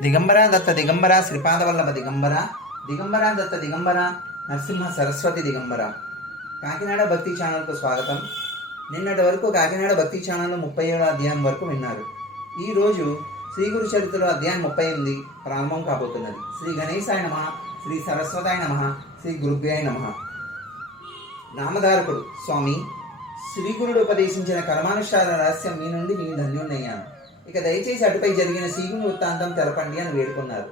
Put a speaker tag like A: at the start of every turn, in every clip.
A: దిగంబర దత్త దిగంబర శ్రీపాదవల్లభ దిగంబర దిగంబర దత్త దిగంబర నరసింహ సరస్వతి దిగంబర కాకినాడ భక్తి ఛానల్కు స్వాగతం. నిన్నటి వరకు కాకినాడ భక్తి ఛానల్ ముప్పై ఏడో అధ్యాయం వరకు విన్నారు. ఈ రోజు శ్రీ గురు చరిత్రలో అధ్యాయం ముప్పై ఎనిమిది ప్రారంభం కాబోతున్నది. శ్రీ గణేశాయ నమ శ్రీ సరస్వతాయ నమ శ్రీ గురుభ్యాయ నమ. నామధారకుడు స్వామి శ్రీగురుడు ఉపదేశించిన కర్మానుష్ఠాన రహస్యం మీ నుండి నేను ధన్యున్నయ్యాను ఇక దయచేసి అటుపై జరిగిన శ్రీగురు వృత్తాంతం తెలపండి అని వేడుకున్నారు.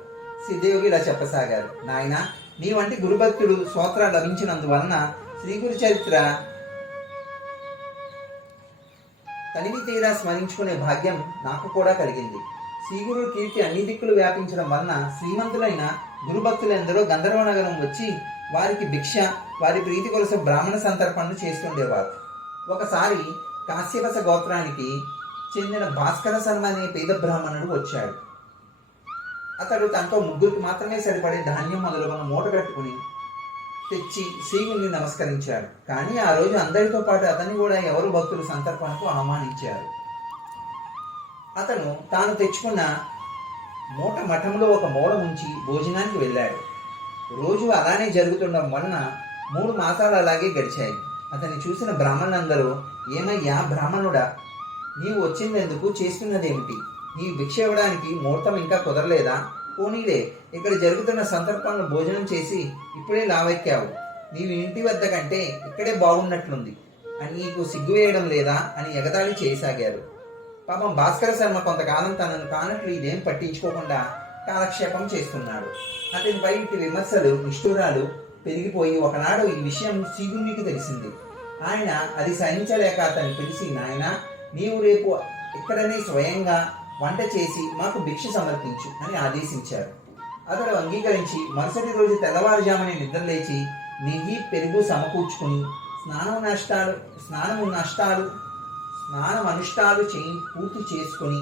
A: సిద్ధయోగి ఇలా చెప్పసాగారు. నాయన నీ వంటి గురుభక్తుడు స్తోత్ర లభించినందువలన శ్రీగురు చరిత్ర తనివి తీరా స్మరించుకునే భాగ్యం నాకు కూడా కలిగింది. శ్రీగురు కీర్తి అన్ని దిక్కులు వ్యాపించడం వలన శ్రీమంతులైన గురుభక్తులందరూ గంధర్వ నగరం వచ్చి వారికి భిక్ష వారి ప్రీతి కొలస బ్రాహ్మణ సంతర్పణలు చేస్తుండేవారు. ఒకసారి కాశ్యపస గోత్రానికి చెందిన భాస్కర శర్మ అనే పేద బ్రాహ్మణుడు వచ్చాడు. అతడు తనతో ముగ్గురికి మాత్రమే సరిపడే ధాన్యం మొదలుగున్న మూట కట్టుకుని తెచ్చి శ్రీగుణ్ణి నమస్కరించాడు. కానీ ఆ రోజు అందరితో పాటు అతన్ని కూడా ఎవరు భక్తులు సంతర్పణకు ఆహ్వానించారు. అతను తాను తెచ్చుకున్న మూట మఠంలో ఒక మూల ఉంచి భోజనానికి వెళ్ళాడు. రోజు అలానే జరుగుతుండడం వలన మూడు మాసాలు అలాగే గడిచాయి. అతన్ని చూసిన బ్రాహ్మణులందరూ ఏమయ్యా బ్రాహ్మణుడా నీవు వచ్చిందెందుకు? చేస్తున్నదేమిటి? నీవు భిక్ష ఇవ్వడానికి ముహూర్తం ఇంకా కుదరలేదా? పోనీలే ఇక్కడ జరుగుతున్న సందర్భంలో భోజనం చేసి ఇప్పుడే లావెక్కావు. నీవు ఇంటి వద్ద కంటే ఇక్కడే బాగున్నట్లుంది. అని నీకు సిగ్గు వేయడం లేదా? అని ఎగతాళి చేయసాగారు. పాపం భాస్కర శర్మ కొంతకాలం తనను కానట్లు ఇదేం పట్టించుకోకుండా కాలక్షేపం చేస్తున్నాడు. అతనిపై ఇటు విమర్శలు నిష్ఠూరాలు పెరిగిపోయి ఒకనాడు ఈ విషయం సీగుణ్ణికి తెలిసింది. ఆయన అది సహించలేక అతను పిలిచి నాయన నీవు రేపు ఇక్కడనే స్వయంగా వంట చేసి మాకు భిక్ష సమర్పించు అని ఆదేశించారు. అతడు అంగీకరించి మరుసటి రోజు తెల్లవారుజామునే నిద్రలేచి నెయ్యి పెరుగు సమకూర్చుకుని స్నానం నష్టాలు స్నానము నష్టాలు స్నానం అనుష్ఠాలు చేయి పూర్తి చేసుకుని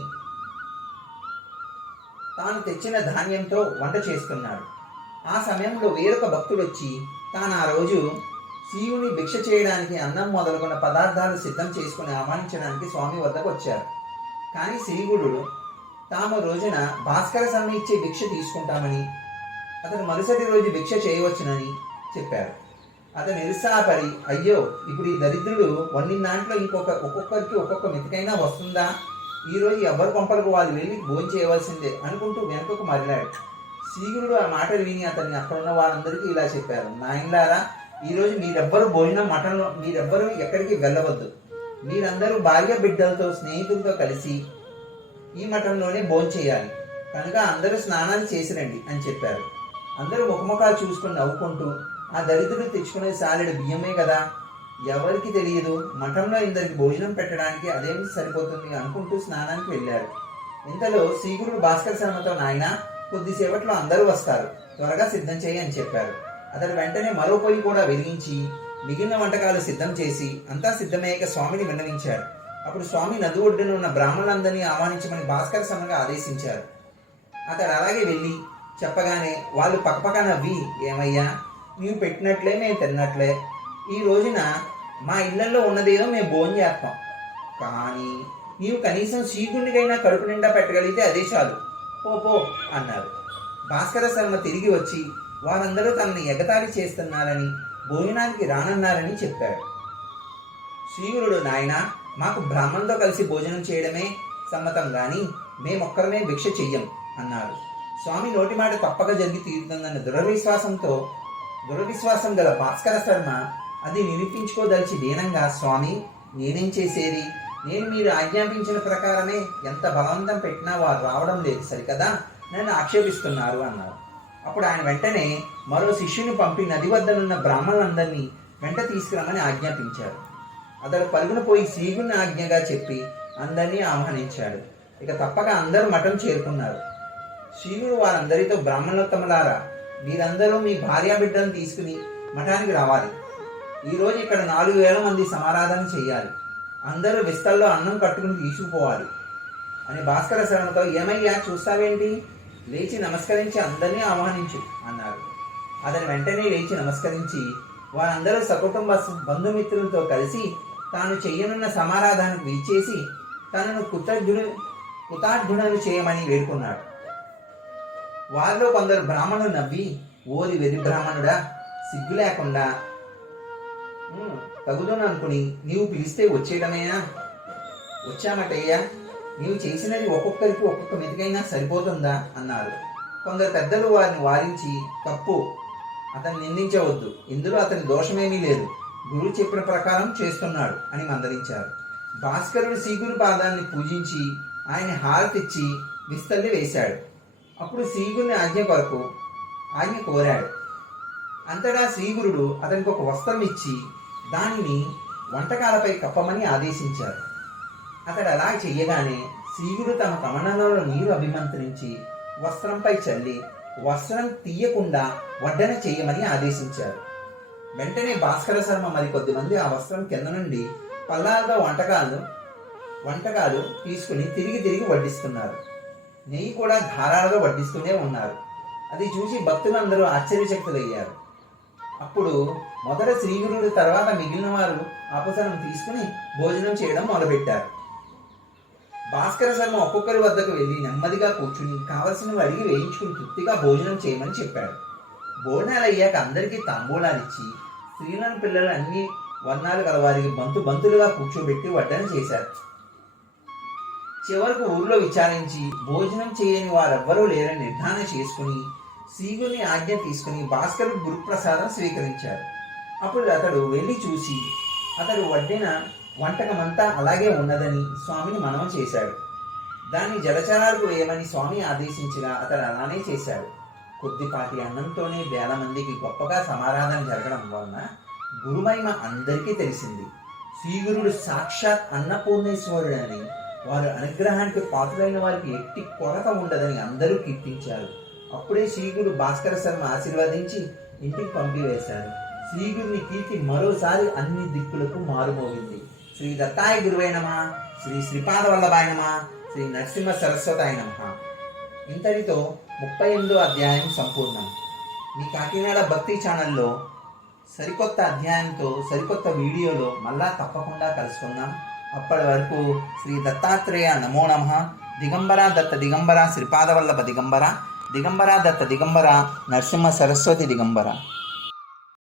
A: తాను తెచ్చిన ధాన్యంతో వంట చేస్తున్నాడు. ఆ సమయంలో వేరొక భక్తుడు వచ్చి తాను ఆ రోజు శివుని భిక్ష చేయడానికి అన్నం మొదలుకున్న పదార్థాలు సిద్ధం చేసుకుని ఆహ్వానించడానికి స్వామి వద్దకు వచ్చారు. కానీ శ్రీగుడు తాము రోజున భాస్కర స్వామి ఇచ్చే భిక్ష తీసుకుంటామని అతను మరుసటి రోజు భిక్ష చేయవచ్చునని చెప్పారు. అతను నిరుత్సాహపడి అయ్యో ఇప్పుడు ఈ దరిద్రుడు వండిన దాంట్లో ఇంకొక ఒక్కొక్కరికి ఒక్కొక్క మెతికైనా వస్తుందా? ఈ రోజు పంపలకు వాళ్ళు వెళ్ళి భోజనం చేయవలసిందే అనుకుంటూ వెనుకకు మరిలాడు. శ్రీగురుడు ఆ మాటలు విని అతన్ని అక్కడ ఉన్న వారందరికీ ఇలా చెప్పారు. నాయనలారా ఈ రోజు మీరెవ్వరు భోజనం మటన్ మీరెవ్వరు ఎక్కడికి వెళ్ళవద్దు. మీరందరూ భార్య బిడ్డలతో స్నేహితులతో కలిసి ఈ మఠంలోనే భోజనం చేయాలి. కనుక అందరూ స్నానాలు చేసిరండి అని చెప్పారు. అందరూ ముఖముఖాలు చూసుకొని నవ్వుకుంటూ ఆ దరిద్రుడు తెచ్చుకునే సాలెడు బియ్యమే కదా. ఎవరికి తెలియదు? మఠంలో ఇందరికి భోజనం పెట్టడానికి అదేమి సరిపోతుంది? అనుకుంటూ స్నానానికి వెళ్ళారు. ఇంతలో శ్రీగురుడు భాస్కర్ శర్మతో నాయన కొద్దిసేపట్లో అందరూ వస్తారు. త్వరగా సిద్ధం చేయి అని చెప్పారు. అతడు వెంటనే మరో పొయ్యి కూడా వెలిగించి మిగిలిన వంటకాలు సిద్ధం చేసి అంతా సిద్ధమయ్యాక స్వామిని విన్నవించాడు. అప్పుడు స్వామి నది ఒడ్డున ఉన్న బ్రాహ్మణులందరినీ ఆహ్వానించమని భాస్కర సమ్మగా ఆదేశించారు అతడు అలాగే వెళ్ళి చెప్పగానే వాళ్ళు పక్కపక్క నవ్వి ఏమయ్యా నీవు పెట్టినట్లే మేము తిన్నట్లే. ఈ రోజున మా ఇళ్ళలో ఉన్నదేదో మేము భోజనం చేస్తాం. కానీ నీవు కనీసం శ్రీగుండికైనా కడుపు నిండా పెట్టగలిగితే అదే చాలు. పో పో అన్నారు భాస్కర శర్మ తిరిగి వచ్చి వారందరూ తనని ఎగతాళి చేస్తున్నారని భోజనానికి రానన్నారని చెప్పాడు శ్రీగురుడు నాయన మాకు బ్రాహ్మణులతో కలిసి భోజనం చేయడమే సమ్మతం కానీ మేమొక్కరమే భిక్ష చెయ్యం అన్నారు. స్వామి నోటి మాట తప్పక జరిగి తీరుతుందన్న దురవిశ్వాసంతో దురవిశ్వాసం గల భాస్కర శర్మ అది నిరూపించుకోదలిచి దీనంగా స్వామి నేనేం చేసేది? నేను మీరు ఆజ్ఞాపించిన ప్రకారమే ఎంత బలవంతం పెట్టినా వారు రావడం లేదు సరికదా? నన్ను ఆక్షేపిస్తున్నారు అన్నారు. అప్పుడు ఆయన వెంటనే మరో శిష్యుని పంపి నది వద్దనున్న బ్రాహ్మణులందరినీ వెంట తీసుకురమ్మని ఆజ్ఞాపించారు. అతడు పరుగున పోయి సీగుని ఆజ్ఞగా చెప్పి అందరినీ ఆహ్వానించాడు. ఇక తప్పక అందరూ మఠం చేరుకున్నారు. శ్రీగుడు వారందరితో బ్రాహ్మణోత్తములారా మీరందరూ మీ భార్యా బిడ్డలను తీసుకుని మఠానికి రావాలి. ఈరోజు ఇక్కడ నాలుగు వేల మంది సమారాధన చేయాలి. అందరూ విస్తల్లో అన్నం కట్టుకుని తీసుకుపోవాలి. అని భాస్కర శరణతో ఏమయ్యా చూస్తావేంటి? లేచి నమస్కరించి అందరినీ ఆహ్వానించు అన్నారు. అతను వెంటనే లేచి నమస్కరించి వారందరూ సకుటుంబ బంధుమిత్రులతో కలిసి తాను చెయ్యనున్న సమారాధానికి విచ్చేసి తనను కృతజ్ఞుడు కృతార్థుడను చేయమని వేడుకున్నాడు. వారిలో కొందరు బ్రాహ్మణులు నవ్వి ఓరి వెది బ్రాహ్మణుడా సిగ్గు లేకుండా "ఉమ్, అనుకుని నీవు పిలిస్తే వచ్చేయడమేనా? వచ్చామటయ్యా. నీవు చేసినది ఒక్కొక్కరికి ఒక్కొక్క మెతుకైనా సరిపోతుందా? అన్నారు. కొందరు పెద్దలు వారిని వారించి తప్పు. అతన్ని నిందించవద్దు. ఇందులో అతని దోషమేమీ లేదు. గురువు చెప్పిన ప్రకారం చేస్తున్నాడు అని మందలించారు. భాస్కరుడు సీగురు పాదాన్ని పూజించి ఆయన హారతిచ్చి విస్తల్లి వేశాడు. అప్పుడు శ్రీగురుని ఆజ్ఞ కొరకు ఆజ్ఞ కోరాడు. అంతటా శ్రీగురుడు అతనికి ఒక వస్త్రం ఇచ్చి దానిని వంటకాలపై కప్పమని ఆదేశించారు. అతడు అలా చేయగానే శ్రీగుడు తమ కమనంలో నీరు అభిమంత్రించి వస్త్రంపై చల్లి వస్త్రం తీయకుండా వడ్డన చేయమని ఆదేశించారు. వెంటనే భాస్కర శర్మ మరికొద్ది మంది ఆ వస్త్రం కింద నుండి పల్లాలతో వంటకాలు వంటకాలు తీసుకుని తిరిగి తిరిగి వడ్డిస్తున్నారు. నెయ్యి కూడా ధారాలుగా వడ్డిస్తూనే ఉన్నారు. అది చూసి భక్తులందరూ ఆశ్చర్యశక్తులయ్యారు అప్పుడు మొదట శ్రీగురుడు తర్వాత మిగిలిన వారు అపసరం తీసుకుని భోజనం చేయడం మొదలుపెట్టారు. భాస్కర శర్మ ఒక్కొక్కరి వద్దకు వెళ్ళి నెమ్మదిగా కూర్చుని కావలసినవి అడిగి వేయించుకుని తృప్తిగా భోజనం చేయమని చెప్పాడు. భోజనాలు అయ్యాక అందరికీ తాంబూలాలు ఇచ్చి స్త్రీలను పిల్లలు అన్ని వర్ణాలు గల వారికి బంతు బంతులుగా కూర్చోబెట్టి వడ్డన చేశారు. చివరకు ఊర్లో విచారించి భోజనం చేయని వారెవ్వరూ లేరని నిర్ధారణ చేసుకుని సీగుని ఆజ్ఞ తీసుకుని భాస్కర్ గురుప్రసాదం స్వీకరించారు. అప్పుడు అతడు వెళ్ళి చూసి అతడు వడ్డిన వంటకం అంతా అలాగే ఉన్నదని స్వామిని మనవం చేశాడు. దాన్ని జలచరాలకు వేయమని స్వామి ఆదేశించగా అతడు అలానే చేశాడు. కొద్దిపాటి అన్నంతోనే వేల మందికి గొప్పగా సమారాధన జరగడం వలన గురుమహిమ అందరికీ తెలిసింది. శ్రీగురుడు సాక్షాత్ అన్నపూర్ణేశ్వరుడని వారి అనుగ్రహానికి పాత్రలైన వారికి ఎట్టి కొరత ఉండదని అందరూ కీర్తించారు. అప్పుడే శ్రీగురు భాస్కర శర్మ ఆశీర్వదించి ఇంటికి పంపివేశారు. శ్రీగురిని కీర్తి మరోసారి అన్ని దిక్కులకు మారుమోగింది. శ్రీ దత్తాయ గురువై నమ శ్రీ శ్రీపాద వల్లభాయ నమ శ్రీ నరసింహ సరస్వతాయ నమ. ఇంతటితో ముప్పై ఎనిమిదో అధ్యాయం సంపూర్ణం. మీ కాకినాడ భక్తి ఛానల్లో సరికొత్త అధ్యాయంతో సరికొత్త వీడియోలో మళ్ళా తప్పకుండా కలుసుకుందాం. అప్పటి వరకు శ్రీ దత్తాత్రేయ నమో నమ. దిగంబర దత్త దిగంబర శ్రీపాదవల్లభ దిగంబర దిగంబర దత్త దిగంబర నరసింహ సరస్వతి దిగంబర.